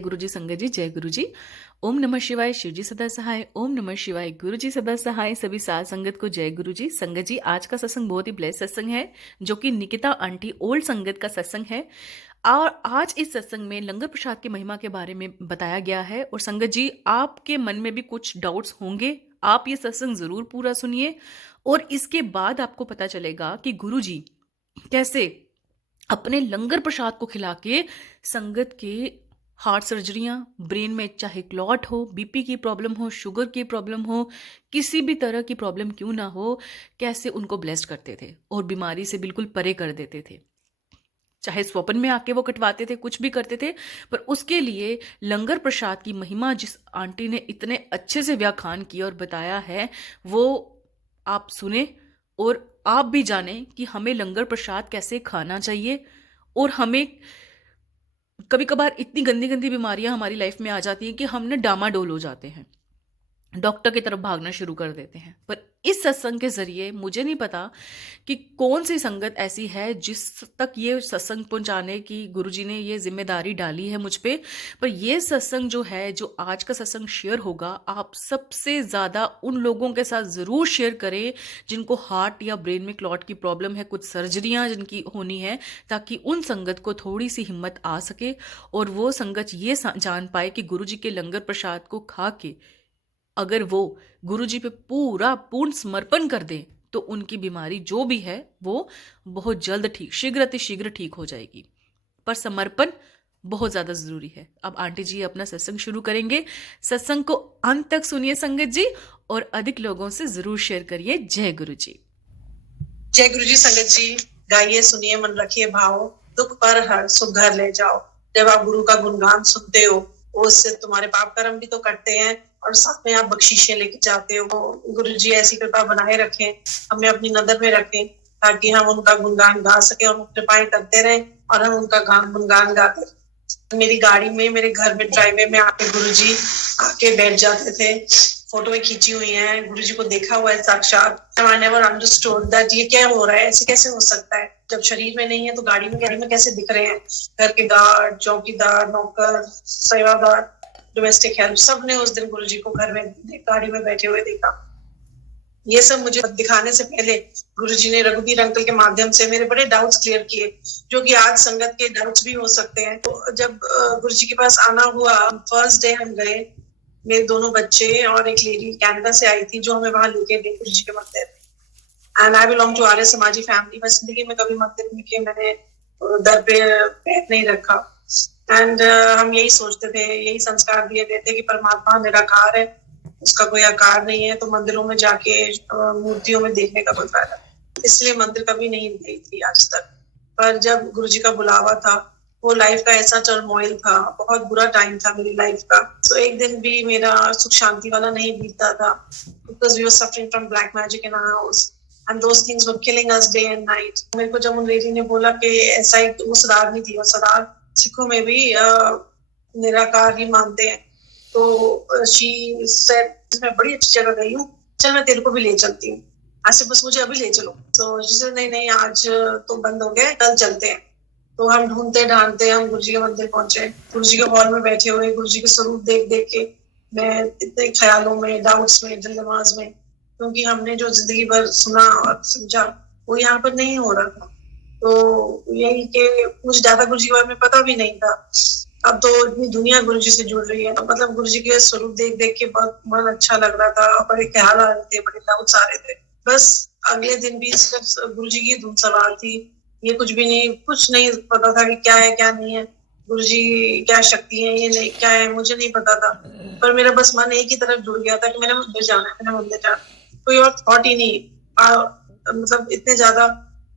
गुरुजी संगत जी, जय गुरु जी। ओम नमः शिवाय, शिव जी सदा सहाय। ओम नमः शिवाय, गुरु जी सदा सहाय। सभी साध संगत को जय गुरु जी। संगत जी, आज का सत्संग बहुत ही ब्लेस सत्संग है, जो कि निकिता आंटी ओल्ड संगत का सत्संग है। और आज इस सत्संग में लंगर प्रसाद की महिमा के बारे में बताया गया है। और संगत जी, आपके मन में भी कुछ डाउट्स होंगे, आप ये सत्संग जरूर पूरा सुनिए। और इसके बाद आपको पता चलेगा कि गुरु जी कैसे अपने लंगर प्रसाद को खिला के संगत के हार्ट सर्जरियां, ब्रेन में चाहे क्लॉट हो, बीपी की प्रॉब्लम हो, शुगर की प्रॉब्लम हो, किसी भी तरह की प्रॉब्लम क्यों ना हो, कैसे उनको ब्लेस्ड करते थे और बीमारी से बिल्कुल परे कर देते थे। चाहे स्वप्न में आके वो कटवाते थे, कुछ भी करते थे, पर उसके लिए लंगर प्रसाद की महिमा जिस आंटी ने इतने अच्छे से व्याख्यान किया और बताया है, वो आप सुने और आप भी जाने कि हमें लंगर प्रसाद कैसे खाना चाहिए। और हमें कभी कभार इतनी गंदी गंदी बीमारियां हमारी लाइफ में आ जाती हैं कि हम ना डामाडोल हो जाते हैं, डॉक्टर की तरफ भागना शुरू कर देते हैं। पर इस सत्संग के जरिए मुझे नहीं पता कि कौन सी संगत ऐसी है जिस तक ये सत्संग पहुंचाने की गुरुजी ने ये जिम्मेदारी डाली है मुझ पे। पर ये सत्संग जो है, जो आज का सत्संग शेयर होगा, आप सबसे ज़्यादा उन लोगों के साथ ज़रूर शेयर करें जिनको हार्ट या ब्रेन में क्लॉट की प्रॉब्लम है, कुछ सर्जरियां जिनकी होनी है, ताकि उन संगत को थोड़ी सी हिम्मत आ सके और वो संगत ये जान पाए कि गुरुजी के लंगर प्रसाद को खा के अगर वो गुरुजी पे पूरा पूर्ण समर्पण कर दें तो उनकी बीमारी जो भी है वो बहुत जल्द ठीक, शीघ्र अतिशीघ्र ठीक हो जाएगी। पर समर्पण बहुत ज्यादा जरूरी है। अब आंटी जी अपना सत्संग शुरू करेंगे। सत्संग को अंत तक सुनिए संगत जी, और अधिक लोगों से जरूर शेयर करिए। जय गुरु जी। जय गुरु जी। संगत जी, गाइए, सुनिए, मन रखिए भाव, दुख पर हर सुख घर ले जाओ। जब आप गुरु का गुणगान सुनते हो, उससे तुम्हारे पाप कर्म भी तो कटते हैं और साथ में आप बख्शीशें लेके जाते हो। गुरु जी ऐसी कृपा बनाए रखें, हमें अपनी नजर में रखें, ताकि हम उनका गुणगान गा सके और कृपाएं करते रहें और हम उनका गुणगान गाते रहें। मेरी गाड़ी में, मेरे घर में ड्राइवे में आके गुरु जी आके बैठ जाते थे। फोटोएं खींची हुई हैं, गुरु जी को देखा हुआ है साक्षात। आई नेवर अंडरस्टूड दैट ये क्या हो रहा है, ऐसे कैसे हो सकता है। जब शरीर में नहीं है तो गाड़ी में कैसे दिख रहे हैं। घर के गार्ड, चौकीदार, नौकर, सेवादार, डोमेस्टिक हेल्प, सब ने उस दिन गुरु जी को घर में गाड़ी में बैठे हुए देखा। ये सब मुझे दिखाने से पहले गुरुजी ने रघुवीर अंकल के माध्यम से मेरे बड़े डाउट्स क्लियर किए, जो कि आज संगत के डाउट्स भी हो सकते हैं। तो जब गुरुजी के पास आना हुआ, फर्स्ट डे हम गए, मेरे दोनों बच्चे और एक लेडी कनाडा से आई थी जो हमें वहां लेके गई गुरुजी के मंदिर में। एंड आई बिलोंग टू आर्य समाजी फैमिली। मैं जिंदगी में कभी मंदिर में के मैंने दर पे पैर नहीं रखा। एंड हम यही सोचते थे, यही संस्कार दिए देते कि परमात्मा निराकार है, उसका कोई आकार नहीं है, तो मंदिरों में जाके मूर्तियों में देखने का कोई फायदा। इसलिए मंदिर कभी नहीं गई थी आज तक। पर जब गुरुजी का बुलावा था, वो लाइफ का ऐसा टर्मोइल था, बहुत बुरा टाइम था मेरी लाइफ का। तो एक दिन भी मेरा सुख शांति वाला नहीं बीतता था, because we were suffering from black magic in our house and those things were killing us day and night. मेरे को जब उन लेडी ने बोला कि ऐसा ही, वो सरदार नहीं थी, और सरदार सिखों में भी निराकार ही मानते हैं, तो शी सेड मैं बड़ी अच्छी जगह गई हूँ, चल मैं तेरे को भी ले चलती हूँ, ऐसे बस मुझे अभी ले चलो। तो शी नहीं नहीं, आज तो बंद हो गया, कल चलते हैं। तो हम ढूंढते ढांढते हम गुरुजी के मंदिर पहुंचे। गुरुजी के हॉल में बैठे हुए गुरुजी के स्वरूप देख देख के मैं इतने ख्यालों में, डाउट्स में, दिलमाज में, क्योंकि हमने जो जिंदगी भर सुना और समझा वो यहाँ पर नहीं हो रहा था। तो यही कि मुझे ज्यादा गुरुजी के बारे में पता भी नहीं था। अब तो इतनी दुनिया गुरुजी से जुड़ रही है, मतलब गुरुजी के स्वरूप देख देख के बहुत मन अच्छा लग रहा था, बड़े ख्याल आ रहे थे, बड़े डाउट्स आ रहे थे। बस अगले दिन भी सिर्फ गुरुजी की धुन सवार थी, ये कुछ भी नहीं, कुछ नहीं पता था कि क्या है क्या नहीं है, गुरुजी क्या शक्ति है, ये नहीं क्या है, मुझे नहीं पता था। पर मेरा बस मन एक ही तरफ जुड़ गया था कि मैंने मंदिर जाना है, मैंने मंदिर जाना। कोई और थॉट ही नहीं। मतलब इतने ज्यादा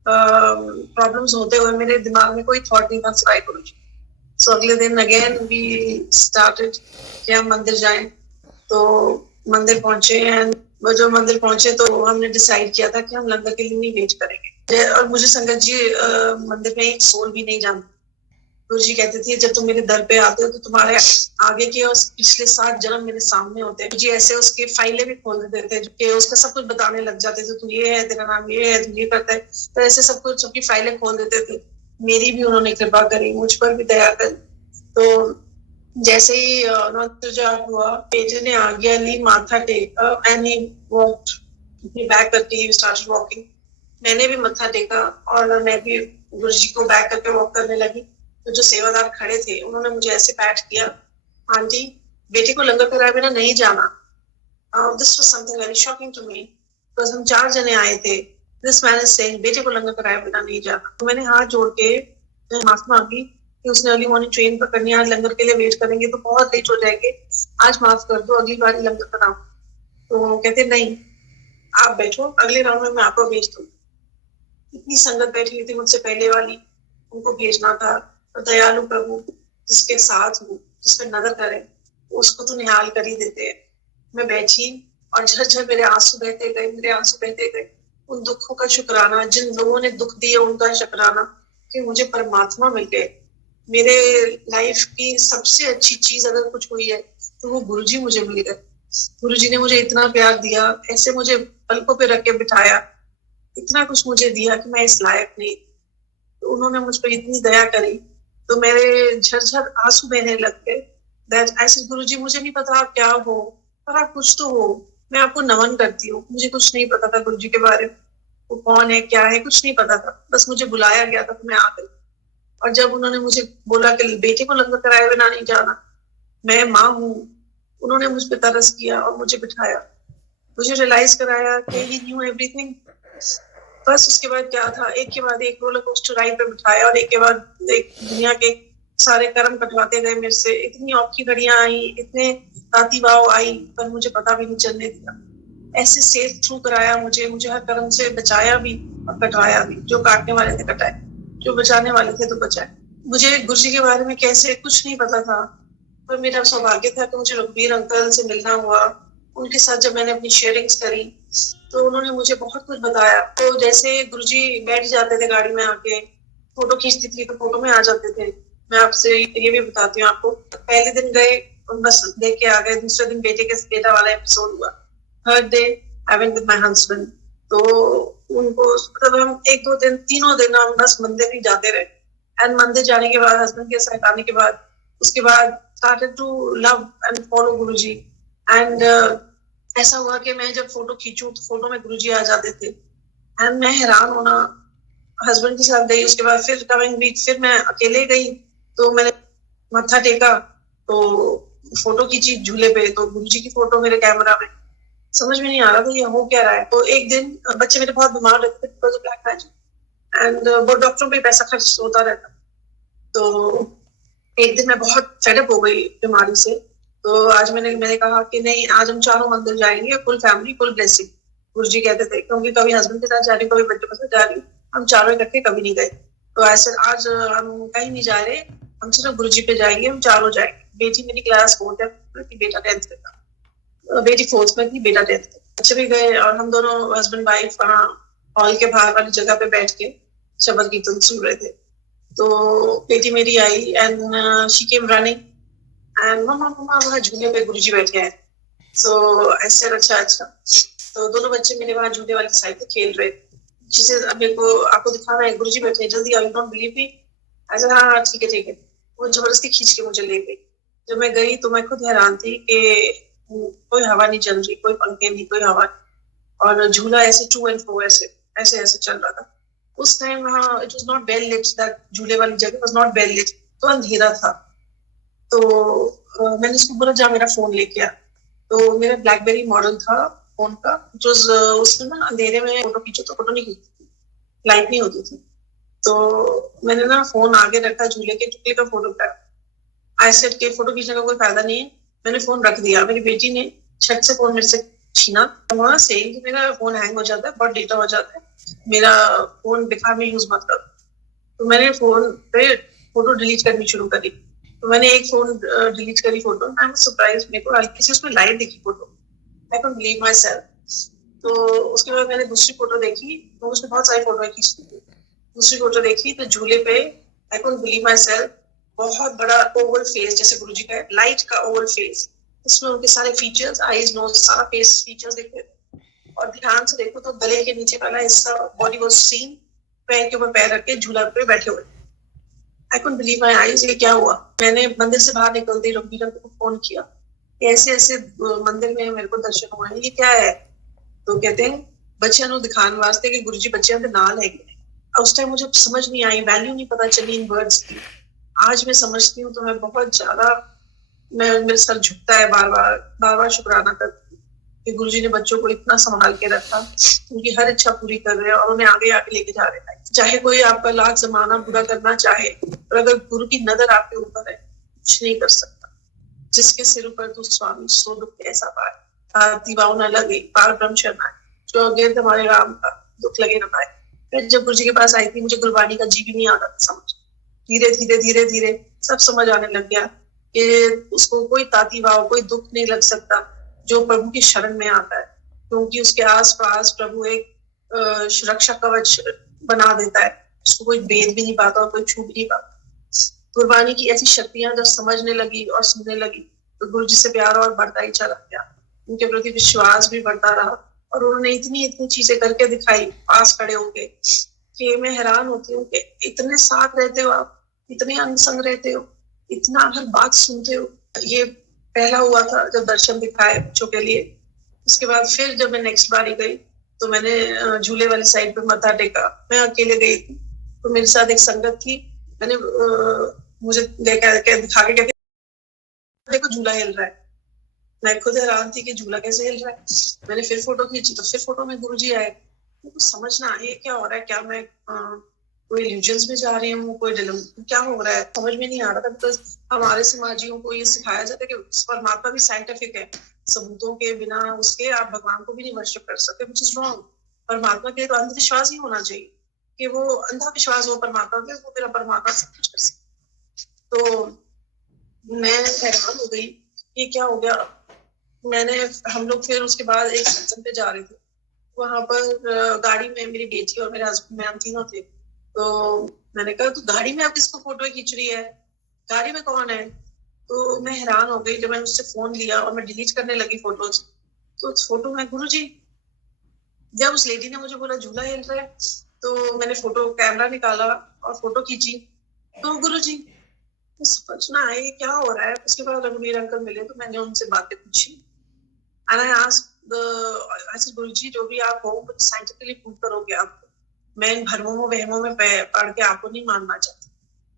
प्रॉब्लम्स होते हुए मेरे दिमाग में कोई थॉट नहीं था सिवाय गुरुजी। सो अगले दिन अगेन वी स्टार्टेड कि हम मंदिर जाएं। तो मंदिर पहुंचे, एंड जब मंदिर पहुंचे तो हमने डिसाइड किया था कि हम लंगर के लिए नहीं वेट करेंगे। और मुझे संगत जी मंदिर में एक सोल भी नहीं जानती। गुरु जी कहते थे जब तुम मेरे दर पे आते हो तो तुम्हारे आगे के और पिछले 7 जन्म मेरे सामने होते हैं। जी ऐसे उसके फाइलें भी खोल देते थे कि उसका सब कुछ बताने लग जाते थे, तू ये है, तेरा नाम ये है, तू ये करता है। तो ऐसे सब कुछ सबकी फाइलें खोल देते थे। मेरी भी उन्होंने कृपा करी, मुझ पर भी दया करी। तो जैसे ही नौतजाब हुआ, बेटे ने आज्ञा ली, माथा टेका एंड ही वॉक्ड बैक करके ही स्टार्टेड वॉकिंग। मैंने भी मत्था टेका और मैं भी गुरुजी को बैक करके वॉक करने लगी। तो जो सेवादार खड़े थे उन्होंने मुझे ऐसे पैट किया, आंटी बेटे को लंगर कराए बिना नहीं जाना। This was something very shocking to me because हम 4 जने आए थे। दिस मैन इज सेइंग बेटे को लंगर कराए बिना नहीं जाना। तो मैंने हाथ जोड़ के माफी मांगी कि उसने अर्ली मॉर्निंग ट्रेन पकड़नी है, आज लंगर के लिए वेट करेंगे तो बहुत लेट हो जाएंगे, आज माफ कर दो, अगली बार लंगर कराओ। तो कहते नहीं, आप बैठो, अगले राउंड में मैं आपको भेज दूंगी। इतनी संगत बैठी हुई थी मुझसे पहले वाली, उनको भेजना था। तो दयालु प्रभु जिसके साथ हूँ, जिस पर नजर करे, उसको तो निहाल कर ही देते हैं। मैं बैठी और झरझर मेरे आंसू बहते गए, मेरे आंसू बहते गए। उन दुखों का शुक्राना, जिन लोगों ने दुख दिए उनका शुक्राना कि मुझे परमात्मा मिल गए। मेरे लाइफ की सबसे अच्छी चीज अगर कुछ हुई है तो वो गुरुजी मुझे मिल गए। गुरुजी ने मुझे इतना प्यार दिया, ऐसे मुझे पलकों पे रख के बिठाया, इतना कुछ मुझे दिया कि मैं इस लायक नहीं। तो उन्होंने मुझ पर इतनी दया करी तो मेरे झरझर आंसू बहने लग गए। दैट ऐसे गुरुजी मुझे नहीं पता आप क्या हो, पर आप कुछ तो हो। मैं आपको नमन करती हूँ। मुझे कुछ नहीं पता था गुरुजी के बारे में, वो कौन है क्या है कुछ नहीं पता था। बस मुझे बुलाया गया था तो मैं आ गई। और जब उन्होंने मुझे बोला कि बेटे को लंगर कराए बिना नहीं जाना, मैं माँ हूँ, उन्होंने मुझ पर तरस किया और मुझे बिठाया, मुझे रियलाइज कराया कि ही न्यू एवरीथिंग। बस उसके बाद क्या था, एक के बाद एक रोलर कोस्टर राइड पे बिठाया और एक के बाद एक दुनिया के सारे कर्म कटवाते गए मेरे से। इतनी औखी घड़ियां आई, इतने ताती वाव आई, पर मुझे पता भी नहीं चलने दिया। ऐसे सेफ थ्रू कराया मुझे, मुझे हर कर्म से बचाया भी और कटवाया भी। जो काटने वाले थे कटाए, जो बचाने वाले थे तो बचाए। मुझे गुरुजी के बारे में कैसे कुछ नहीं पता था, पर मेरा सौभाग्य था कि मुझे रघुवीर अंकल से मिलना हुआ। उनके साथ जब मैंने अपनी शेयरिंग्स करी तो उन्होंने मुझे बहुत कुछ बताया। तो जैसे गुरुजी बैठ जाते थे गाड़ी में आके, फोटो खींचती थी तो फोटो में आ जाते थे। मैं आपसे ये भी बताती हूँ आपको, पहले दिन गए बस देख के आ गए, दूसरे दिन बेटा वाला एपिसोड हुआ। Third day I went with my husband. तो उनको मतलब हम 1-2 दिन 3 दिन हम बस मंदिर ही जाते रहे। एंड मंदिर जाने के बाद हस्बैंड के साथ आने के बाद उसके बाद started to love and follow Guruji. And ऐसा हुआ कि मैं जब फोटो खींचूं तो फोटो में गुरुजी आ जाते थे। एंड मैं हैरान होना, हस्बैंड के साथ गई, उसके बाद फिर कमिंग वीक फिर मैं अकेले गई तो मैंने मत्था टेका तो फोटो खींची झूले पे, तो गुरुजी की फोटो मेरे कैमरा में। समझ में नहीं आ रहा था ये हो क्या रहा है। तो एक दिन बच्चे मेरे बहुत बीमार रहते थे because of black magic and वो डॉक्टरों पे पैसा खर्च होता रहता। तो एक दिन मैं बहुत फेडअप हो गई बीमारी से। तो आज मैंने कहा कि नहीं, आज हम चारों मंदिर जाएंगे, फुल फैमिली फुल ब्लेसिंग। गुरुजी कहते थे, क्योंकि कभी हस्बैंड के साथ जा रही, कभी बच्चों के साथ जा रही, हम चारों इकट्ठे कभी नहीं गए। तो ऐसे आज हम कहीं नहीं जा रहे, हम सिर्फ गुरुजी पे जाएंगे, हम चारों जाएंगे। बेटी मेरी क्लास 4 है, बेटा 10th में था। बेटी 4th में थी, बेटा 10th में। बच्चे भी गए और हम दोनों हस्बैंड वाइफ वहाँ हॉल के बाहर वाली जगह पे बैठ के शब्द कीर्तन सुन रहे थे। तो बेटी मेरी आई and she came running and mama mama वहाँ झूले पे गुरुजी बैठे हैं। सो ऐसे अच्छा। तो दोनों बच्चे मेरे वहाँ झूले वाली साइड पे खेल रहे। जिसे अब मेरे को आपको दिखाना है, गुरुजी बैठे हैं, जल्दी आओ, यू डोंट बिलीव मी। ऐसा हाँ ठीक है। वो जबरदस्ती खींच के मुझे ले गई। जब मैं गई तो मैं खुद हैरान थी कि कोई हवा नहीं चल रही, कोई पंखे नहीं, कोई हवा, और झूला ऐसे टू एंड फ्रो ऐसे चल रहा था। उस टाइम वहाँ it was not well lit, that झूले वाली जगह वाज नॉट वेल लिट, तो अंधेरा था। तो मैंने उसको बोला जा मेरा फोन लेके आ। तो मेरा ब्लैकबेरी मॉडल था फोन का, जो उसमें ना अंधेरे में फोटो खींचो तो फोटो नहीं खींचती, लाइट नहीं होती थी। तो मैंने ना फोन आगे रखा झूले के, टुकड़े का फोटो उठाया। आई सेड के फोटो खींचने का कोई फायदा नहीं है। मैंने फोन रख दिया। मेरी बेटी ने छत से फोन मेरे से छीना। वहां से मेरा फोन हैंग हो जाता है, बहुत डेटा हो जाता है, मेरा फोन बेकार में यूज मत करो। तो मैंने फोन पे फोटो डिलीट करनी शुरू करी। तो मैंने एक फोन डिलीट करी फोटो। आई एम सरप्राइज, मेरे को हल्की सी उसमें लाइट दिखी photo. I can believe my self. तो उसके बाद मैंने दूसरी फोटो देखी, तो उसमें बहुत सारी फोटो खींची थी। दूसरी फोटो देखी तो झूले पे, I can believe my self, बहुत बड़ा ओवल फेस, जैसे गुरुजी का लाइट का ओवल फेस। इसमें उनके सारे फीचर्स, आईज नोज सारा फेस फीचर्स दिख रहे थे। और ध्यान से देखो तो गले के नीचे वाला हिस्सा, बॉडी वाज सीन, पैर के ऊपर पैर रख के झूला पे बैठे हुए। I couldn't believe my eyes, ये क्या हुआ। मैंने मंदिर से बाहर निकलते ही रघुवीर अंकल को फोन किया कि ऐसे ऐसे मंदिर में मेरे को दर्शन हुए हैं, ये क्या है। तो कहते हैं बच्चों ਨੂੰ दिखाने वास्ते कि गुरुजी बच्चों के नाल है। उस टाइम मुझे समझ नहीं आई, वैल्यू नहीं पता चली इन वर्ड्स की। आज मैं समझती हूँ तो मैं बहुत ज्यादा, मैं मेरे सर झुकता है, बार बार शुक्राना करती हूँ कि गुरुजी ने बच्चों को इतना संभाल के रखा, उनकी हर इच्छा पूरी कर रहे हैं और उन्हें आगे आगे लेके जा रहे हैं। चाहे कोई आपका लाख जमाना बुरा करना चाहे, पर अगर गुरु की नजर आपके ऊपर है, कुछ नहीं कर सकता। जिसके सिर पर तू स्वामी सो दुख कैसा पाए, दीवाओं न लगे पार ब्रह्म शरणाए, जो अगेंस्ट हमारे राम का दुख लगे न पाए। फिर जब गुरु जी के पास आई थी, मुझे गुरबानी का जी भी नहीं आता था समझ। धीरे धीरे धीरे धीरे सब समझ आने लग गया कि उसको कोई ताती वाव, कोई दुख नहीं लग सकता जो प्रभु की शरण में आता है, क्योंकि उसके आस पास प्रभु एक सुरक्षा कवच बना देता है। उसको कोई भेद भी नहीं पाता और कोई छू भी नहीं पाता। गुरबानी की ऐसी शक्तियां जब समझने लगी और सुनने लगी तो गुरु जी से प्यार और बढ़ता ही चला गया, उनके प्रति विश्वास भी बढ़ता रहा और उन्होंने इतनी इतनी चीजें करके दिखाई पास खड़े होके कि मैं हैरान होती हूँ कि इतने साथ रहते हो आप, इतने अनसंग रहते हो, इतना हर बात सुनते हो। ये पहला हुआ था जब दर्शन दिखाए बच्चों के लिए। उसके बाद फिर जब मैं नेक्स्ट बार गई तो मैंने झूले वाली साइड पे मत्था टेका। मैं अकेले गई थी तो मेरे साथ एक संगत थी। मैंने मुझे दिखा के कहती देखो झूला हिल रहा है। मैं खुद हैरान थी कि झूला कैसे हिल रहा है। मैंने फिर फोटो खींची तो फिर फोटो में गुरुजी आए। तो समझ ना आए क्या हो रहा है, क्या मैं कोई इल्यूजन्स में जा रही हूँ, कोई क्या हो रहा है समझ में नहीं आ रहा था। बिकॉज हमारे समाजियों को ये सिखाया जाता है कि परमात्मा भी साइंटिफिक है, सबूतों के बिना उसके आप भगवान को भी नहीं वर्शिप कर सकते, विच इज रॉन्ग। परमात्मा के लिए तो अंधविश्वास ही होना चाहिए कि वो अंधा विश्वास हो परमात्मा पे, वो मेरा परमात्मा सब कुछ कर सकता। तो मैं हैरान हो गई ये क्या हो गया। हम लोग फिर उसके बाद एक सत्संग पे जा रहे थे, वहां पर गाड़ी में मेरी बेटी और मेरे हस्बैंड में हम तीनों थे। तो मैंने कहा तू गाड़ी में अब किसको फोटो खींच रही है, गाड़ी में कौन है। तो मैं हैरान हो गई जब मैंने उससे फोन लिया और मैं डिलीट करने लगी फोटोज। तो उस फोटो में गुरुजी, जब उस लेडी ने मुझे बोला झूला हिल रहा है तो मैंने फोटो कैमरा निकाला और फोटो खींची तो गुरुजी समझना है क्या हो रहा है। उसके बाद रघुवीर अंकल मिले तो मैंने उनसे बातें पूछी एंड आई आस्क्ड ऐसे गुरुजी जो भी आप हो कुछ साइंटिफिकली प्रूव करोगे आप। मैं इन भरमों वहमों में पढ़ के आपको नहीं मानना चाहती,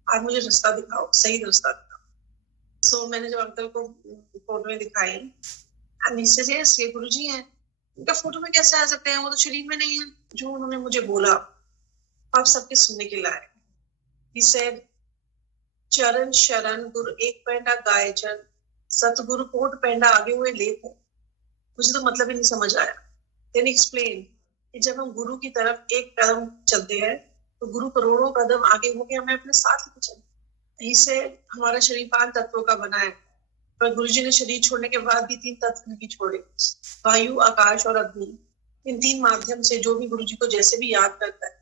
आप मुझे रास्ता दिखाओ, सही रास्ता दिखाओ। सो मैंने जब अंकल को फोटो में दिखाई एंड he says, yes, ये गुरुजी हैं। उनका फोटो में कैसे आ सकते हैं, वो तो शरीर में नहीं है। जो उन्होंने मुझे बोला आप सबके सुनने के लायक। he said, चरण शरण गुरु एक पैंडा गाय जन, सतगुरु कोट पैंडा आगे हुए लेत है। मुझे तो मतलब ही नहीं समझ आया। देन एक्सप्लेन कि जब हम गुरु की तरफ एक कदम चलते हैं तो गुरु करोड़ों कदम आगे होके हमें अपने साथ लेके चले। इससे हमारा शरीर 5 तत्वों का बना है, पर गुरुजी ने शरीर छोड़ने के बाद भी 3 तत्व नहीं छोड़े, वायु, आकाश और अग्नि। इन 3 माध्यम से जो भी गुरुजी को जैसे भी याद करता है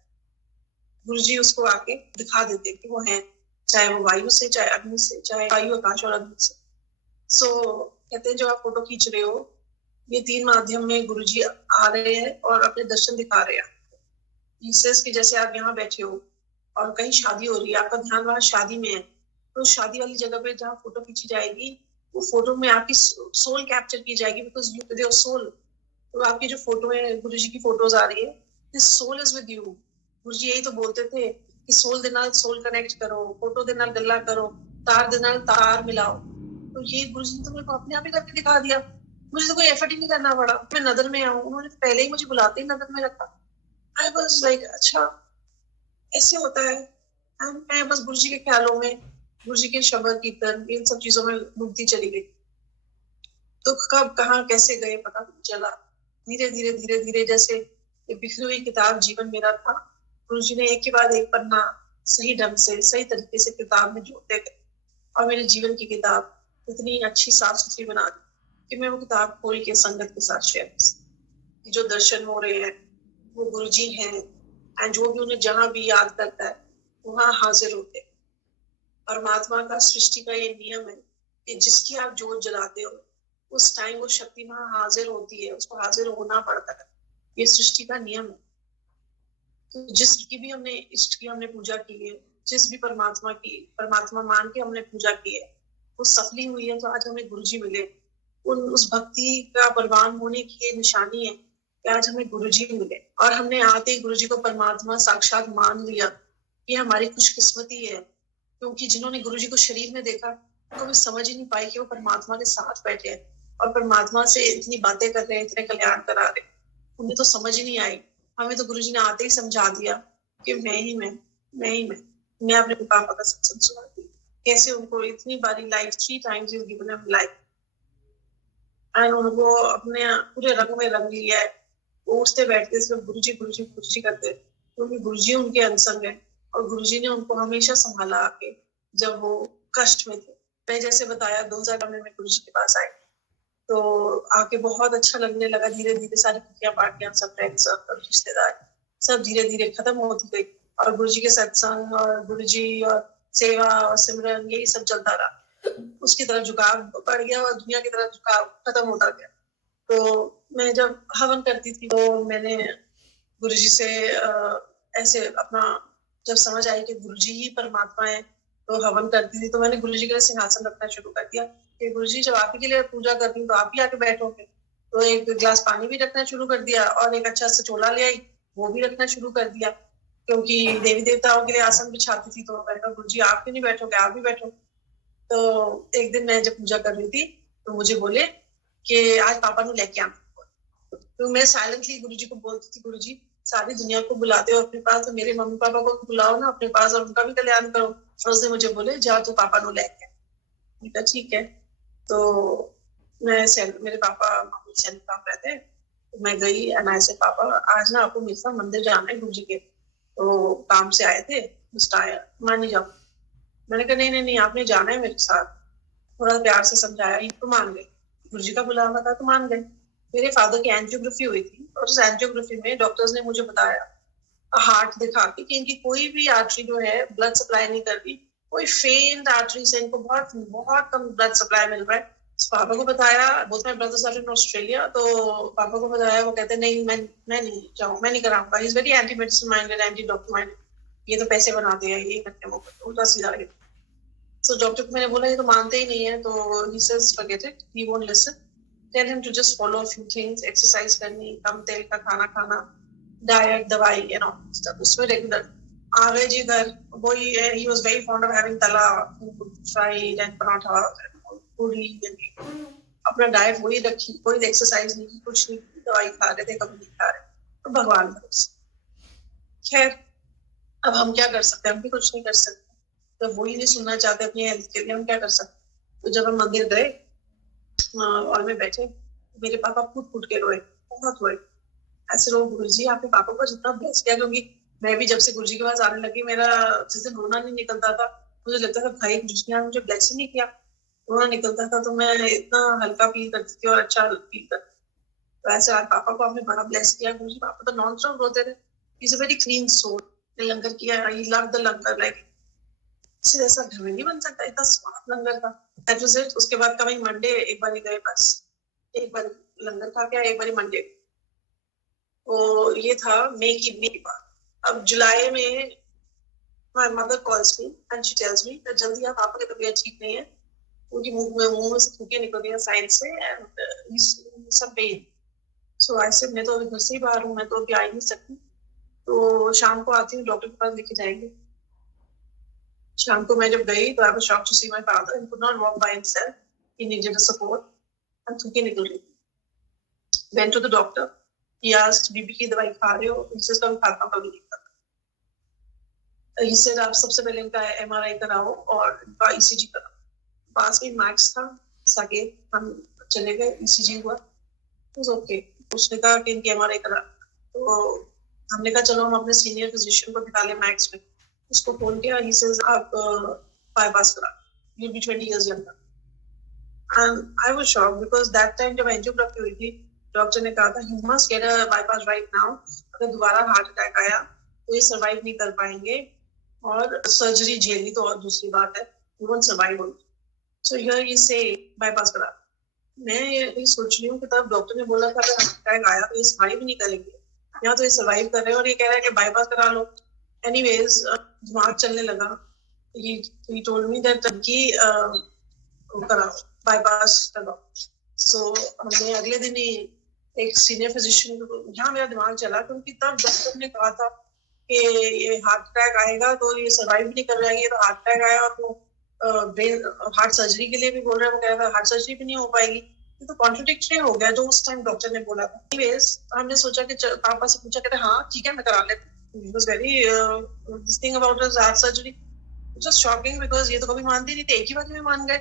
गुरुजी उसको आके दिखा देते कि वो है, चाहे वो वायु से, चाहे अग्नि से, चाहे वायु, आकाश और अग्नि से। सो कहते हैं जो आप फोटो खींच रहे हो ये 3 माध्यम में गुरुजी आ रहे हैं और अपने दर्शन दिखा रहे हैं। जीसस की जैसे आप यहाँ बैठे हो और कहीं शादी हो रही है, आपका ध्यान वहां शादी में है, तो शादी वाली जगह पे जहाँ फोटो खींची जाएगी वो फोटो में आपकी सोल कैप्चर की जाएगी, because you with your soul. तो आपकी जो फोटो है गुरुजी की फोटोज आ रही है, this soul is with you. Guruji यही तो बोलते थे कि सोल दे नाल सोल कनेक्ट करो, फोटो दे नाल गल्ला करो, तार दे नाल तार मिलाओ। तो ये गुरुजी ने तो मेरे को अपने आप ही करके दिखा दिया, मुझे तो कोई एफर्ट ही नहीं करना पड़ा। मैं नजर में आऊं, उन्होंने पहले ही मुझे बुलाते ही नजर में रखा। आई वाज लाइक अच्छा ऐसे होता है। मैं बस गुरुजी के ख्यालों में, गुरुजी के शब्द कीर्तन, इन सब चीजों में डूबती चली गई। दुख कब कहाँ कैसे गए पता नहीं चला। धीरे धीरे धीरे धीरे जैसे ये बिखरी हुई किताब जीवन मेरा था, गुरुजी ने एक के बाद एक पन्ना सही ढंग से, सही तरीके से किताब में जोड़ते गए और मेरे जीवन की किताब इतनी अच्छी साफ सुथरी बना दी कि मैं वो किताब खोल के संगत के साथ शेयर कर सकती। जो दर्शन हो रहे हैं वो गुरुजी हैं एंड जो भी उन्हें जहां भी याद करता है वहां हाजिर होते हैं। परमात्मा का सृष्टि का ये नियम है कि जिसकी आप जोत जलाते हो उस टाइम वो शक्ति वहां हाजिर होती है, उसको हाजिर होना पड़ता है। ये सृष्टि का नियम है। तो जिसकी भी हमने इष्ट की हमने पूजा की है, जिस भी परमात्मा मान के हमने पूजा की है वो सफली हुई है, तो आज हमें गुरुजी मिले। उस भक्ति का बलवान होने की ये निशानी है कि आज हमें गुरुजी मिले और हमने आते ही गुरुजी को परमात्मा साक्षात मान लिया। ये हमारी खुशकिस्मती है, क्योंकि जिन्होंने गुरुजी को शरीर में देखा उनको भी समझ ही नहीं पाई कि वो परमात्मा के साथ बैठे हैं और परमात्मा से इतनी बातें कर रहे हैं, इतने कल्याण करा रहे हैं। उन्हें तो समझ ही नहीं आई। हमें तो गुरुजी ने आते ही समझा दिया कि मैं ही मैं ही मैं अपने पापा का सत्संग सुना दी। कैसे उनको इतनी बारी life 3 times is given him life and उनको अपने पूरे रंग में रंग लिया है। वो उठते बैठते सिर्फ गुरुजी गुरुजी गुरुजी करते, क्योंकि गुरुजी उनके अनसंग है और गुरुजी ने उनको हमेशा संभाला आके जब वो कष्ट में थे। मैं जैसे बताया 2000 में मैं गुरुजी के पास आई तो आके बहुत अच्छा लगने लगा। धीरे धीरे सारी खुशियां पार्टियां सब फ्रेंड्स सब रिश्तेदार सब धीरे धीरे खत्म होती गई और गुरुजी के सत्संग और गुरुजी और सेवा और सिमरन यही सब चलता रहा। उसकी तरफ झुकाव बढ़ गया और दुनिया की तरफ झुकाव खत्म होता गया। तो मैं जब हवन करती थी तो मैंने गुरुजी से ऐसे अपना जब समझ आई कि गुरुजी ही परमात्मा है तो हवन करती थी, तो मैंने गुरुजी के लिए सिंहासन रखना शुरू कर दिया कि गुरुजी जब आप ही के लिए पूजा कर रही हूँ तो आप ही आके बैठोगे। तो एक गिलास पानी भी रखना शुरू कर दिया और एक अच्छा सा चोला ले आई वो भी रखना शुरू कर दिया, क्योंकि देवी देवताओं के लिए आसन बिछाती थी। तो मैंने कहा गुरुजी आप क्यों नहीं बैठोगे, आप भी बैठो। तो एक दिन मैं जब पूजा कर रही थी तो मुझे बोले कि आज पापा ने लेके आना। तो मैं साइलेंटली गुरुजी को बोलती थी गुरुजी सारी दुनिया को बुलाते हो अपने पास, तो मेरे मम्मी पापा को बुलाओ ना अपने पास और उनका भी कल्याण करो। और उसने मुझे बोले जाओ तो पापा को लेके। मैंने कहा ठीक है। तो मेरे पापा मम्मी सेल काम रहते हैं तो मैं गई एंड आई से पापा आज ना आपको मेरे साथ मंदिर जाना है गुरुजी के, तो काम से आए थे मान नहीं जाओ। मैंने कहा नहीं नहीं आपने जाना है मेरे साथ। थोड़ा प्यार से समझाया तो मान गए, गुरुजी का बुलावा था तो मान गए। मेरे फादर की एंजियोग्राफी हुई थी और उस एंजियोग्राफी में डॉक्टर्स ने मुझे बताया हार्ट दिखा के कि इनकी कोई भी आर्टरी जो है ब्लड सप्लाई नहीं कर रही, कोई फेंट आर्टरी से इनको बहुत बहुत कम ब्लड सप्लाई मिल रहा है। पापा को बताया, both my brothers are in Australia, तो पापा को बताया, वो कहते नहीं मैं नहीं जाऊँ, मैं नहीं कराऊंगा। ही is very anti medicine minded, anti doctor minded, ये तो पैसे बनाते हैं, ये करते वो करते, उल्टा सीधा। So डॉक्टर को मैंने बोला ये तो मानते ही नहीं है, तो he says forget it, he won't listen. Tell him to just follow a few things, exercise करनी, कम तेल का खाना खाना, diet, दवाई, you know, stuff. उसमें regular आ गए जी घर। वही he was very fond of having तला, fried and पराठा, पूरी, अपना डाइट वही रखी, कोई एक्सरसाइज नहीं की, कुछ नहीं, दवाई खा रहे थे, कभी नहीं खा रहे। तो भगवान भरोसे। खैर अब हम क्या कर सकते हैं, हम भी कुछ नहीं कर सकते। तो वही नहीं सुनना चाहते अपनी हेल्थ के लिए, हम क्या कर सकते। तो जब हम मंदिर गए और मैं बैठे, मेरे पापा फूट फूट के रोए, बहुत रोए। ऐसे रो गुरुजी आपने पापा को जितना ब्लेस किया, क्योंकि मैं भी जब से गुरुजी के पास आने लगी मेरा जिस दिन रोना नहीं निकलता था मुझे लगता था भाई गुरुजी ने मुझे ब्लेस ही नहीं किया। रोना निकलता था तो मैं इतना हल्का फील करती थी और अच्छा फील करती। तो ऐसे आज पापा को आपने बड़ा ब्लेस किया। गुरुजी पापा तो नॉन स्टॉप रोते थे। He is a very clean soul. लंगर किया, he love the langar, like ऐसा घर में नहीं बन सकता, इतना स्वाद लंगर था। That was it. उसके बाद कभी मंडे एक बार गए, बस एक बार लंगर खा के, एक बार मंडे। तो ये था मई की बात। अब जुलाई में my mother calls me and she tells me that जल्दी आप पापा की तबीयत ठीक नहीं है, उनकी मुंह में से थूके निकल रही है साइड से and some pain. So I said मैं तो अभी घर से ही बाहर हूँ, मैं तो अभी आ ही नहीं सकती, तो शाम को आती हूँ, डॉक्टर के पास लेके जाएंगे। शाम को मैं जब गई तो I was shocked to see my father. He could not walk by himself. He needed a support. And थूके निकल रही। Went to the doctor. He asked, BP की दवाई खा रहे हो? He says कभी खाता हूँ, कभी नहीं खाता। He said आप सबसे पहले इनका MRI कराओ और इनका ECG कराओ। पास में मैक्स था, साकेत, हम चले गए, ECG हुआ, it was okay. उसने कहा कि इनकी MRI करा, तो हमने कहा चलो हम अपने सीनियर फिजिशियन को दिखा लें मैक्स में। उसको फोन किया, he says आप बाईपास करा, you'll be 20 years younger. And I was shocked because that time जब एंजियोग्राफी हुई थी, डॉक्टर ने कहा था you must get a bypass right now. अगर दोबारा हार्ट अटैक आया तो ये सर्वाइव नहीं कर पाएंगे और सर्जरी झेलनी तो और दूसरी बात है, you won't survive on. So here you say bypass करा। मैं ये सोच रही हूँ कि तब डॉक्टर ने बोला था अगर हार्ट अटैक आया तो ये सर्वाइव नहीं करेंगे, यहाँ तो ये सर्वाइव कर रहे हैं और ये कह रहा है कि बाईपास करा लो। Anyways, दिमाग चलने लगा। he told me that कि कराओ, बाईपास कराओ। सो हमने अगले दिन ही एक सीनियर फिजिशियन को, यहाँ मेरा दिमाग चला क्योंकि तब डॉक्टर ने कहा था कि ये हार्ट अटैक आएगा तो ये सर्वाइव नहीं कर पाएगी, तो हार्ट अटैक आया और वो ब्रेन हार्ट सर्जरी के लिए भी बोल रहा है, वो कह रहा था हार्ट सर्जरी भी नहीं हो पाएगी। ये तो कॉन्ट्रडिक्टरी हो गया जो उस टाइम डॉक्टर ने बोला था। एनीवेज हमने सोचा कि पापा से पूछा, कहते हाँ ठीक है मैं करा लेती हूँ। He was very this thing about his heart surgery just shocking because ये तो कभी मानते नहीं थे, एक ही बार में मान गए।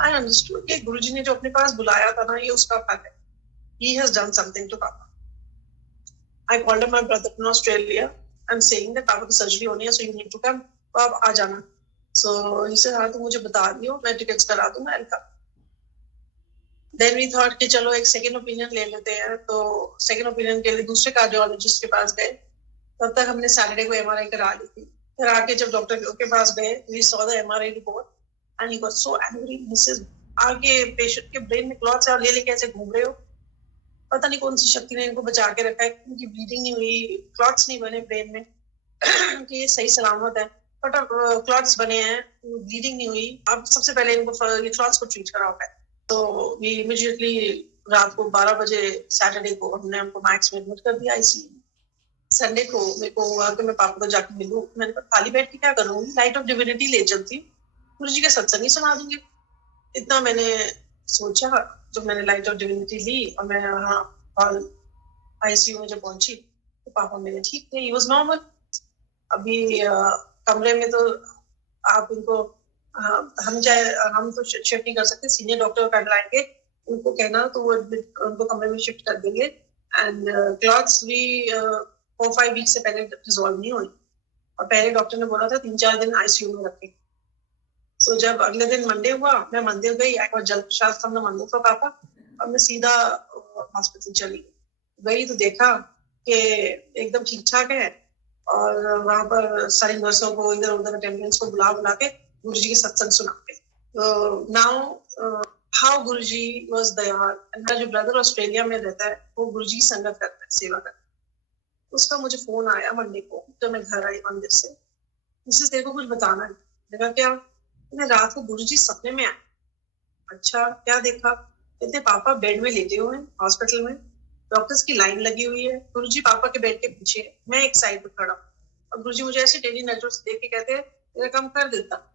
I understood कि गुरुजी ने जो अपने पास बुलाया था ना, ये उसका फल है। He has done something to Papa. I called up my brother in Australia and saying that पापा की सर्जरी होनी है, so you need to come. तो आप आ जाना। So he said हाँ तो मुझे बता दियो, मैं टिकट्स करा दूंगा, I'll come. Then we thought कि चलो एक सेकंड ओपिनियन ले लेते हैं। तो सेकंड ओपिनियन के लिए दूसरे कार्डियोलॉजिस्ट के पास गए। तब तक हमने सैटरडे को एमआरआई करा ली थी। फिर आके जब डॉक्टर के पास गए, we saw the MRI report and he got so angry. He says आगे पेशेंट के ब्रेन में क्लॉट्स है और ले लेके ऐसे घूम रहे हो, पता नहीं कौन सी शक्ति ने इनको बचा के रखा है, उनकी ब्लीडिंग नहीं हुई, क्लॉट्स नहीं बने ब्रेन में कि ये सही सलामत है, बट क्लॉट्स बने हैं, ब्लीडिंग नहीं हुई। अब सबसे पहले इनको ये क्लॉट्स को ट्रीट कराओ है। तो वी इमीडिएटली रात को 12 बजे सैटरडे को हमने हमको मैक्स में एडमिट कर दिया आईसीयू। संडे को मेरे को हुआ कि मैं पापा को जाके मिलूं। मैंने कहा खाली बैठ के क्या करूंगी, लाइट ऑफ डिविनिटी ले चलती हूँ, गुरु जी का सत्संग ही सुना दूंगी। इतना मैंने सोचा। जब मैंने लाइट ऑफ डिविनिटी ली और मैं वहाँ हॉल आईसीयू में जब पहुंची तो पापा मेरे ठीक थे, ही वाज नॉर्मल। अभी कमरे में तो आप इनको हम तो शिफ्ट नहीं कर सकते, सीनियर डॉक्टर कर लाएंगे, उनको कहना तो वो उनको कमरे में शिफ्ट कर देंगे। एंड क्लॉट्स भी 4-5 वीक से पहले रिजॉल्व नहीं हुई और पहले डॉक्टर ने बोला था 3-4 दिन आईसीयू में रखें। सो जब अगले दिन मंडे हुआ, मैं मंदिर गई, एक बार जल प्रसाद का मंदिर था पापा, और मैं सीधा हॉस्पिटल चली गई तो देखा कि एकदम ठीक ठाक है। और वहां पर सारी नर्सों को, इधर उधर अटेंडेंट्स को बुला के गुरुजी के सत्संग सुनाते। तो now how Guruji was Dayal. मेरा जो ब्रदर ऑस्ट्रेलिया में रहता है वो गुरुजी की संगत करता है, सेवा करता है। उसका मुझे फोन आया मंडे को जब मैं घर आई मंदिर से, मिसेस तेरे को कुछ बताना है। देखा क्या? मैं रात को गुरुजी सपने में आए। अच्छा क्या देखा? कहते पापा बेड में लेटे हुए हैं हॉस्पिटल में, डॉक्टर्स की लाइन लगी हुई है, गुरुजी पापा के बेड के पीछे, मैं एक साइड पे खड़ा और गुरुजी मुझे ऐसे डेली नजर से देख के कहते हैं तेरा काम कर देता।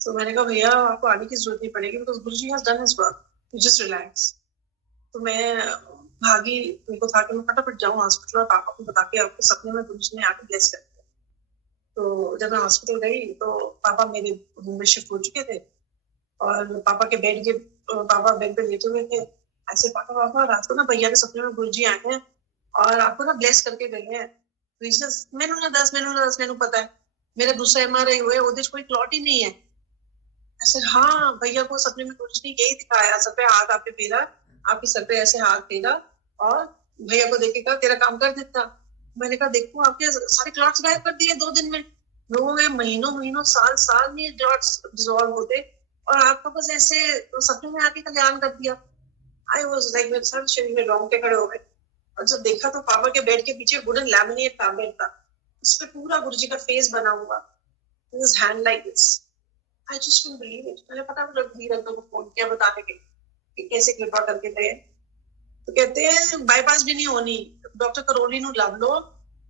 तो मैंने कहा भैया आपको आने की जरूरत नहीं पड़ेगी, because Guruji has done his work, you just relax. तो मैं भागी, मेरे को था कि मैं फटाफट जाऊँ हॉस्पिटल और पापा को बता के आपके सपने में गुरुजी ने आके ब्लेस कर दिया। तो जब मैं हॉस्पिटल गई तो पापा मेरे रूम में शिफ्ट हो चुके थे और पापा बेड पे लेटे हुए थे। ऐसे पापा रात को ना भैया के सपने में गुरुजी आए हैं और आपको ना ब्लेस करके गए हैं। मैनू पता है, मेरा दूसरा एमआरआई हुआ है, वो कोई क्लॉट ही नहीं है। ऐसे हाँ भैया को सपने में गुरुजी ने यही दिखाया, सर पे हाथ आपके फेरा, आपके सर पे ऐसे हाथ फेरा और भैया को देख के कहा तेरा काम कर देता। मैंने कहा देखो आपके सारे क्लॉट्स गायब कर दिए 2 दिन में। लोगों में महीनों साल में क्लॉट्स डिसॉल्व होते और आपका बस ऐसे सपने में आके कल्याण कर दिया। आई वाज लाइक मेरे सारे शरीर में रोंगटे खड़े हो गए। और जब देखा तो पापा के बेड के पीछे वुडन लैमिनेट टैबलेट था, उस पे पूरा गुरुजी का फेस बना हुआ, his hand like this. I just can't believe it. मैंने फटाफट रघुवीर अंकल को फोन किया बताने के कि कैसे कृपा करके गए। तो कहते हैं बाईपास भी नहीं होनी, डॉक्टर करोली नु लव लो,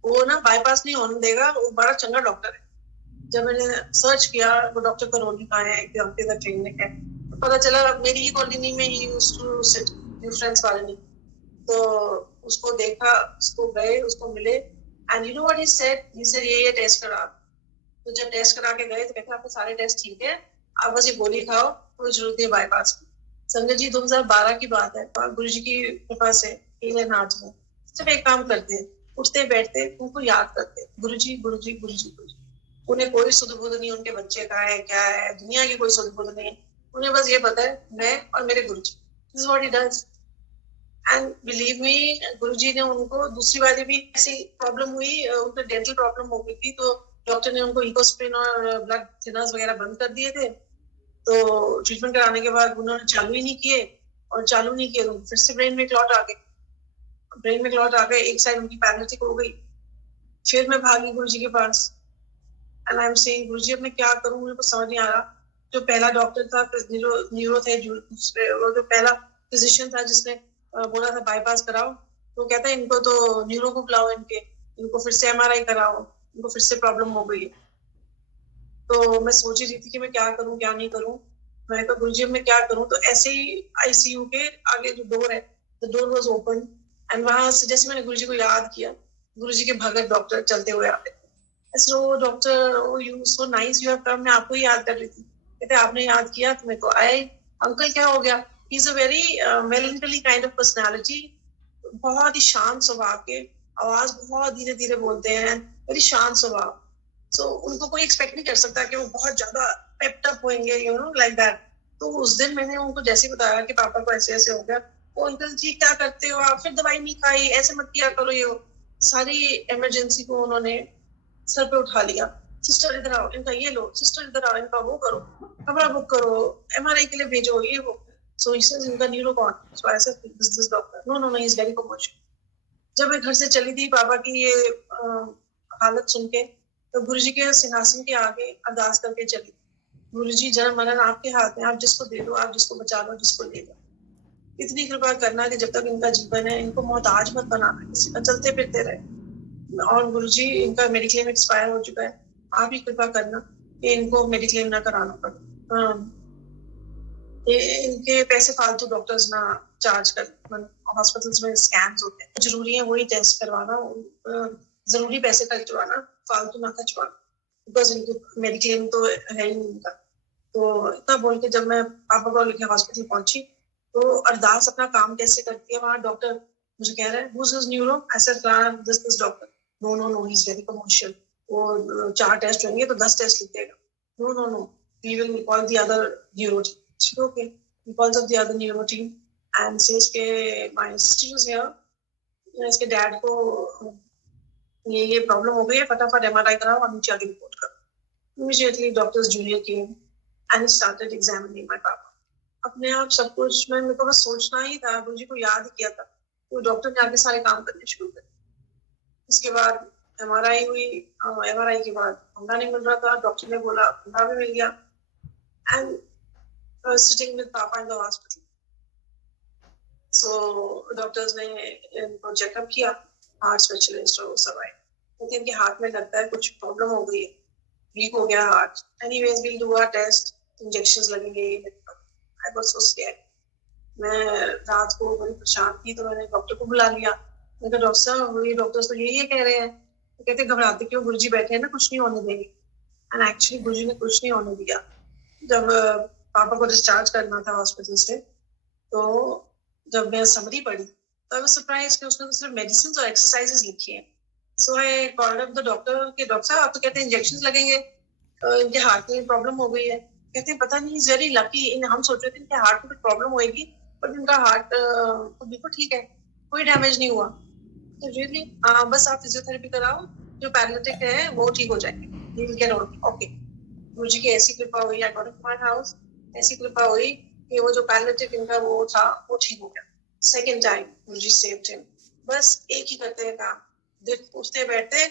वो ना बाईपास नहीं होने देगा, वो बड़ा चंगा डॉक्टर है। जब मैंने सर्च किया वो डॉक्टर करोली कहाँ है, एक क्लिनिक है, तो पता चला मेरी ही कॉलोनी में ही यूज्ड टू सिट, फ्रेंड्स वाले ने। तो उसको देखा, उसको गए, उसको मिले and you know what he said ये टेस्ट करा। तो जब टेस्ट करा के गए तो कहते आपके सारे टेस्ट ठीक है, आप बस ये गोली खाओ, कोई जरूरत नहीं बाईपास की। संगत जी 2012 की बात है, गुरु जी की कृपा से नाथ में जब एक काम करते हैं, उठते बैठते उनको याद करते, गुरु जी गुरु जी गुरु जी गुरु जी। उन्हें कोई सुध बुध नहीं उनके बच्चे का है क्या है, दुनिया की कोई सुध बुध नहीं, उन्हें बस ये पता है मैं और मेरे Guru ji, this is what he does. And believe me, Guruji ने उनको दूसरी बार भी ऐसी प्रॉब्लम हुई, उनको डेंटल प्रॉब्लम हो गई थी, तो डॉक्टर ने उनको इकोस्प्रिन और ब्लड थिनर्स वगैरह बंद कर दिए थे। तो ट्रीटमेंट कराने के बाद उन्होंने चालू ही नहीं किए, और चालू नहीं किए तो फिर से ब्रेन में क्लॉट आ गए, एक साइड उनकी पैरालिटिक हो गई। फिर मैं भागी गुरुजी के पास, एंड आई एम सेइंग गुरुजी अब मैं क्या करूं, मुझे कुछ समझ नहीं आ रहा। जो पहला डॉक्टर था, न्यूरो थे, दूसरे वो जो पहला फिजिशियन था जिसने बोला था बाईपास कराओ, तो कहता है इनको तो न्यूरो को बुलाओ, इनको फिर से एमआरआई कराओ, इनको फिर से प्रॉब्लम हो गई है। तो मैं सोच ही रही थी कि मैं क्या करूं क्या नहीं करूं। मैं कहा गुरुजी अब मैं क्या करूं। तो ऐसे ही आईसीयू के आगे जो डोर है, the door was open, and वहां से जैसे मैंने गुरुजी को याद किया, गुरुजी के भगत डॉक्टर चलते हुए आते। So doctor, oh you so nice, you have come. मैं आपको ही याद कर रही थी। कहते आपने याद किया तो मेरे को आए। अंकल क्या हो गया? ही is a very मेलनकली kind of personality, बहुत ही शांत स्वभाव के, आवाज बहुत धीरे धीरे बोलते हैं, वेरी शांत स्वभाव। सो उनको कोई एक्सपेक्ट नहीं कर सकता कि वो बहुत ज्यादा पेप्ट अप होंगे, यू नो लाइक दैट। तो उस दिन मैंने उनको जैसे बताया कि पापा को ऐसे ऐसे हो गया, वो अंकल जी क्या करते हो आप, फिर दवाई नहीं खाई, ऐसे मत किया करो। ये सारी इमरजेंसी को उन्होंने सर पे उठा लिया। सिस्टर इधर आओ, इनका ये लो, सिस्टर इधर आओ, इनका वो करो, कमरा बुक करो, एमआरआई के लिए भेजो, ये वो। सो इसे इनका न्यूरो कौन? So I said this doctor, no no no, he is very commercial. जब मैं घर से चली थी पापा की ये हालत सुन के, तो गुरुजी के सिंहासन के आगे अरदास करके चली। गुरुजी जन्म मरण आपके हाथ में, आप जिसको दे दो, आप जिसको बचा लो, जिसको ले लो। इतनी कृपा करना कि जब तक इनका जीवन है इनको मोहताज मत बनाना, किसी का चलते फिरते रहे। और गुरुजी इनका मेडिक्लेम एक्सपायर हो चुका है, आप ही कृपा करना कि इनको मेडिक्लेम ना कराना पड़े। इनके पैसे फालतू डॉक्टर्स ना चार्ज कर। हॉस्पिटल्स में स्कैम्स होते हैं, जरूरी है वही टेस्ट करवाना, जरूरी पैसे खर्च करवाना, फालतू ना खर्चवाना, बिकॉज इनके मेडिक्लेम तो है ही नहीं इनका। तो इतना बोल के जब मैं पापा को लेके हॉस्पिटल पहुंची, तो अरदास अपना काम कैसे करती है, वहां डॉक्टर मुझे कह रहा है who is neuro, I said this doctor, no no no, he is very commercial. वो 4 टेस्ट होंगे तो 10 टेस्ट लिख देगा। No no no, we will call the other neuro team. Okay, he calls up the other neuro team and says के my sister is here, इसके dad को ये problem हो गई है, फटाफट एमआरआई कराओ और नीचे आगे रिपोर्ट करो। Immediately doctors junior came and started examining my papa. अपने आप सब कुछ मैं, मेरे को बस सोचना ही था, मुझे को याद ही किया था, तो डॉक्टर ने आगे सारे काम करने शुरू कर। उसके बाद एमआरआई हुई, एमआरआई के बाद अंडा नहीं मिल रहा था, डॉक्टर ने बोला अंडा भी मिल गया। And sitting with Papa in the hospital. So doctors ने इनको चेकअप किया, हार्ट स्पेशलिस्ट और सब आए, क्योंकि इनके हाथ में लगता है कुछ प्रॉब्लम हो गई है, वीक हो गया heart. Anyways we'll do our test, injections लगेंगे। I was so scared. मैं रात को बड़ी परेशान थी, तो मैंने डॉक्टर को बुला लिया। मैंने कहा डॉक्टर साहब, ये डॉक्टर्स तो यही कह रहे हैं। तो कहते घबराते क्यों, गुरुजी बैठे हैं ना, कुछ नहीं होने देंगे। एंड एक्चुअली गुरुजी ने कुछ नहीं होने दिया। जब पापा को डिस्चार्ज करना था हॉस्पिटल से, तो जब मैं समरी पढ़ी तो आई वाज सरप्राइज्ड कि उसने तो सिर्फ मेडिसिन और एक्सरसाइजेस लिखी हैं। So I called up the doctor कि डॉक्टर साहब आप तो कहते हैं इंजेक्शंस लगेंगे, इनके हार्ट में प्रॉब्लम हो गई है। कहते हैं पता नहीं, इज वेरी लकी, हम सोच रहे थे इनके हार्ट में कुछ प्रॉब्लम होएगी, बट इनका हार्ट तो बिल्कुल ठीक है, कोई डैमेज नहीं हुआ। तो रियली बस आप फिजियोथेरेपी कराओ, जो पैरालिटिक है वो ठीक हो जाएंगे, he will get okay. Guruji की ऐसी कृपा हुई, I got to my house, ऐसी कृपा हुई कि वो जो पैरालिटिक इनका वो था वो ठीक हो गया। सेकंड टाइम गुरुजी सेव्ड हिम। बस एक ही करते हैं काम, दिन उठते बैठते,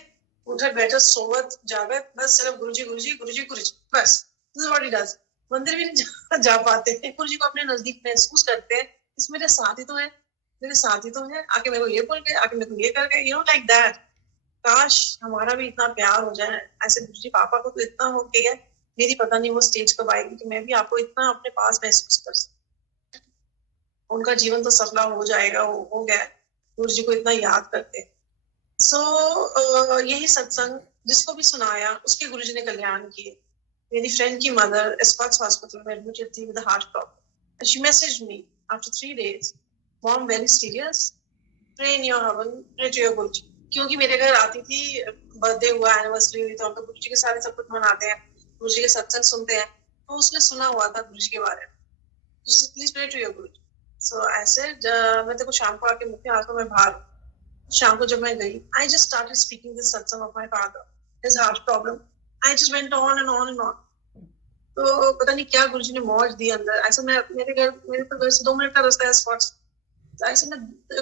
उठत बैठत सोवत जागत, बस सिर्फ गुरुजी गुरुजी गुरुजी गुरुजी, बस this is what he does. मंदिर भी नहीं जा पाते हैं, गुरुजी को अपने नजदीक महसूस करते हैं, इस मेरे साथ ही तो है, मेरे साथ ही तो है, आके मेरे को ये बोल गए, आके मेरे को ये कर गए, यू नो लाइक दैट। काश हमारा भी इतना प्यार हो जाए ऐसे। गुरुजी पापा को तो इतना हो गया, मेरी पता नहीं वो स्टेज कब आएगी कि मैं भी आपको इतना अपने पास महसूस कर सकूं। उनका जीवन तो सफला हो जाएगा, वो हो गया, गुरुजी को इतना याद करते। सो यही सत्संग जिसको भी सुनाया उसके गुरुजी ने कल्याण किए। मेरी फ्रेंड की मदर एस्पॉक्स हॉस्पिटल में एडमिटेड थी with heart problem. She messaged me after 3 days, mom very serious, pray in your heaven, pray to your Guruji. क्योंकि मेरे घर आती थी, बर्थडे हुआ, एनिवर्सरी हुई, तो हम तो गुरुजी के सारे सब कुछ मनाते हैं, गुरुजी के सत्संग सुनते हैं। तो उसने सुना हुआ था गुरुजी के बारे में, please pray to your Guruji. So I said मैं तेरे को शाम को आके मुझे आज तो मैं बाहर। शाम को जब मैं गई, I just started speaking this satsang of my father, his heart problem. I just went on and on and on. तो पता नहीं क्या गुरुजी ने मौज दी अंदर। ऐसे मैं मेरे तो घर से 2 मिनट का रास्ता है स्पॉट्स। ऐसे मैं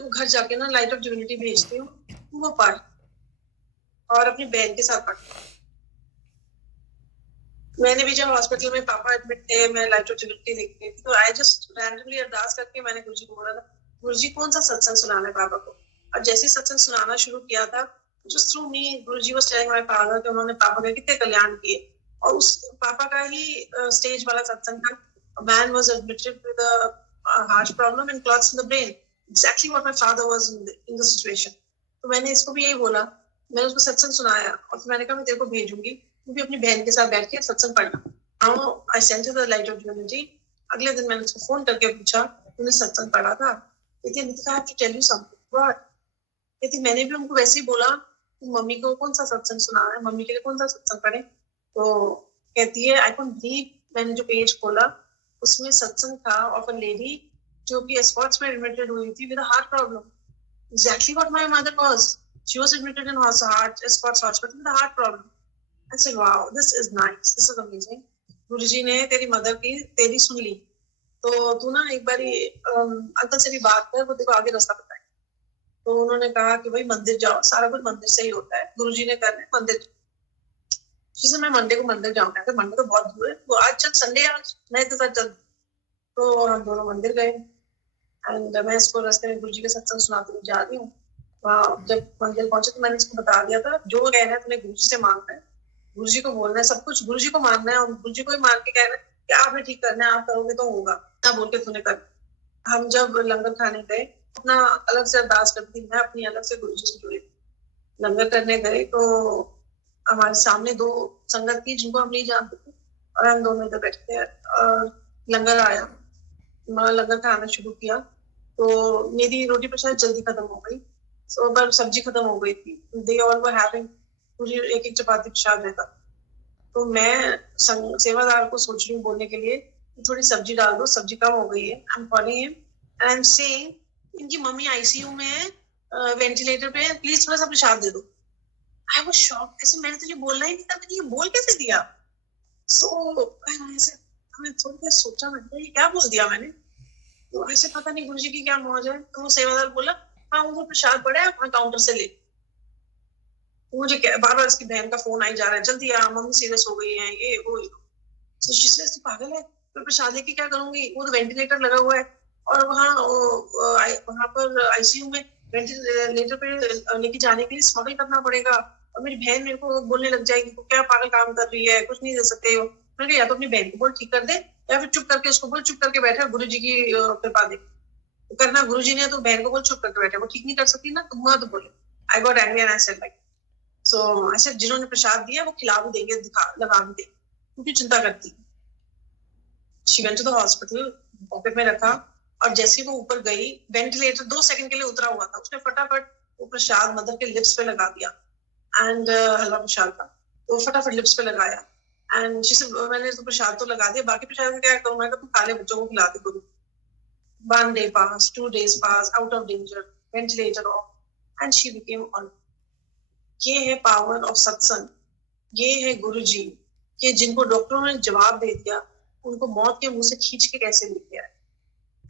घर जाके ना लाइट ऑफ डिविनिटी भेजती हूँ, वो पढ़ और अपनी बहन के साथ पढ़। मैंने भी जब हॉस्पिटल में पापा एडमिट थे, मैं लाइफ ऑफ लिबर्टी लिख रही थी, तो आई जस्ट रैंडमली अरदास करके मैंने गुरुजी को बोला था, गुरुजी कौन सा सत्संग सुनाना है पापा को। और जैसे ही सत्संग सुनाना शुरू किया था, just through me Guruji was telling my father कि उन्होंने पापा के कितने कल्याण किए। और उस पापा का ही स्टेज वाला सत्संग था। A man was admitted with a heart problem and clots in the brain. Exactly what my father was in the situation. तो मैंने इसको भी यही बोला, मैंने उसको सत्संग सुनाया और फिर मैंने कहा मैं तेरे को भेजूंगी, तू भी अपनी बहन के साथ बैठ के सत्संग पढ़ना। Now I sent her the light of divinity. अगले दिन मैंने उसको फोन करके पूछा, तूने सत्संग पढ़ा था? कहती Nitika, I have to tell you something. What? कहती मैंने भी उनको वैसे ही बोला, मम्मी को कौन सा सत्संग सुना है, मम्मी के लिए कौन सा सत्संग पढ़े। तो कहती है, आई कांट बिलीव, मैंने जो पेज खोला उसमें सत्संग था ऑफ अ लेडी जो कि स्पॉट्स में एडमिटेड हुई थी with a heart problem. Exactly what my mother was, she was admitted in heart spots hospital with a heart problem. I said wow, this is nice, this is amazing. Guruji ने तेरी mother की तेरी सुन ली, तो तू ना एक बारी अंकल से भी बात कर, वो तेरे को आगे रास्ता बताए। तो उन्होंने कहा कि भाई मंदिर जाओ, सारा कुछ मंदिर से ही होता है, गुरुजी ने करना है मंदिर। जिसे मैं मंडे को मंदिर जाऊंगा, तो मंडे तो बहुत दूर है, वो आज चल संडे, आज नहीं तो चल। तो हम दोनों मंदिर गए एंड मैं इसको रास्ते में गुरुजी के सत्संग सुनाते हुए जा रही हूँ। वहाँ जब मंदिर पहुंचे तो मैंने इसको बता दिया था, जो कहना है तुम्हें गुरुजी से मांगना है, गुरुजी को बोलना है, सब कुछ गुरुजी को मानना है और गुरुजी को ही मान के कहना है कि आपने ठीक करना है, आप करोगे तो होगा, ना बोल के तूने कर। हम जब लंगर खाने गए, अपना अलग से अरदास करती थी, मैं अपनी अलग से गुरुजी से जुड़ी। लंगर करने गए तो हमारे सामने दो संगत थी जिनको हम नहीं जानते थे और हम दोनों इधर बैठे थे। लंगर आया, मैं लंगर खाना शुरू किया तो मेरी रोटी प्रसाद जल्दी खत्म हो गई, सो पर सब्जी खत्म हो गई थी। दे ऑल वर हैविंग, मुझे एक एक चपाती प्रसाद रहता। तो मैं सेवादार को सोच रही हूँ बोलने के लिए थोड़ी सब्जी डाल दो, सब्जी कम हो गई है। I am calling him and I am saying इनकी मम्मी आईसीयू में है, वेंटिलेटर पे है, प्लीज थोड़ा सा प्रसाद दे दो। आई वाज शॉक्ड, ऐसे मैंने तो ये बोलना ही नहीं था, मैंने ये बोल कैसे दिया। सो ऐसे हमें थोड़ी देर सोचा, मैंने ये क्या बोल दिया मैंने। तो ऐसे पता नहीं गुरुजी की क्या मौज है। तो वो सेवादार बोला, हाँ वो प्रसाद पड़ा है, अपना काउंटर से ले। मुझे बार बार इसकी बहन का फोन आई जा रहा है, जल्दी आ, मम्मी सीरियस हो गई है, ये वो। तो शिशु पागल है, तो प्रसाद लेके क्या करूंगी, वो तो वेंटिलेटर लगा हुआ है और वहां पर आईसीयू में वेंटिलेटर पे लेके जाने के लिए स्मगल करना पड़ेगा और मेरी बहन मेरे को बोलने लग जाएगी तो क्या पागल काम कर रही है, कुछ नहीं दे सकते हो। मैंने या तो अपनी बहन को बोल ठीक कर दे या फिर चुप करके उसको बोल चुप करके बैठा, गुरु जी की कृपा दे करना। गुरु जी ने तो बहन को बोल चुप करके बैठा, वो ठीक नहीं कर सकती ना, तुम तो बोले। I got angry and I said like, so ऐसे जिन्होंने प्रसाद दिया वो खिला भी देंगे, दिखा लगा भी देंगे, क्योंकि चिंता करती। She went to the hospital, pocket में रखा और जैसे ही वो ऊपर गई, वेंटिलेटर 2 सेकंड के लिए उतरा हुआ था, उसने फटाफट वो प्रसाद मदर के लिप्स पे लगा दिया एंड हलवा प्रसाद का तो फटाफट लिप्स पे लगाया एंड मैंने तो प्रसाद तो लगा दिया, बाकी प्रसाद क्या करूँ, मैं तुम खा ले, बच्चों को खिला दे गुरु। 1 day passed, 2 days passed, out of danger, ventilator off, and she became on. ये है पावर ऑफ सत्संग, ये है गुरुजी, कि जिनको डॉक्टरों ने जवाब दे दिया उनको मौत के मुंह से खींच के कैसे ले गया।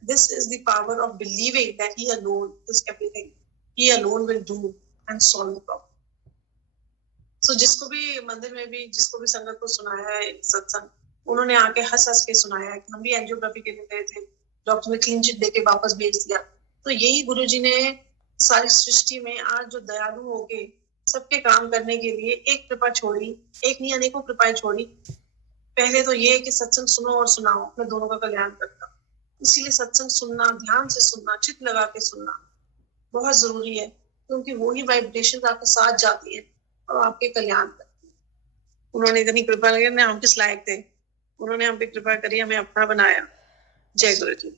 This is the power of believing that he alone is everything. He alone will do and solve the problem. So जिसको भी मंदिर में भी जिसको भी संगत को सुनाया है सत्संग, उन्होंने आके हंस हंस के सुनाया है। हम भी एंजियोग्राफी के लिए गए थे, डॉक्टर ने क्लीन चिट देके वापस भेज दिया। तो यही गुरुजी ने सारी सृष्टि में आज जो दयालु हो गए सबके काम करने के लिए एक कृपा छोड़ी, एक नहीं अनेकों कृपाएं छोड़ी। पहले तो ये कि सत्संग सुनो और सुनाओ, मैं दोनों का कल्याण करता। इसीलिए सत्संग सुनना, ध्यान से सुनना, चित्त लगा के सुनना बहुत जरूरी है, क्योंकि वो ही वाइब्रेशन आपके साथ जाती है और आपके कल्याण करती है। उन्होंने इतनी कृपा करी, हम किस लायक थे, उन्होंने हम पे कृपा करी, हमें अपना बनाया। जय गुरु जी।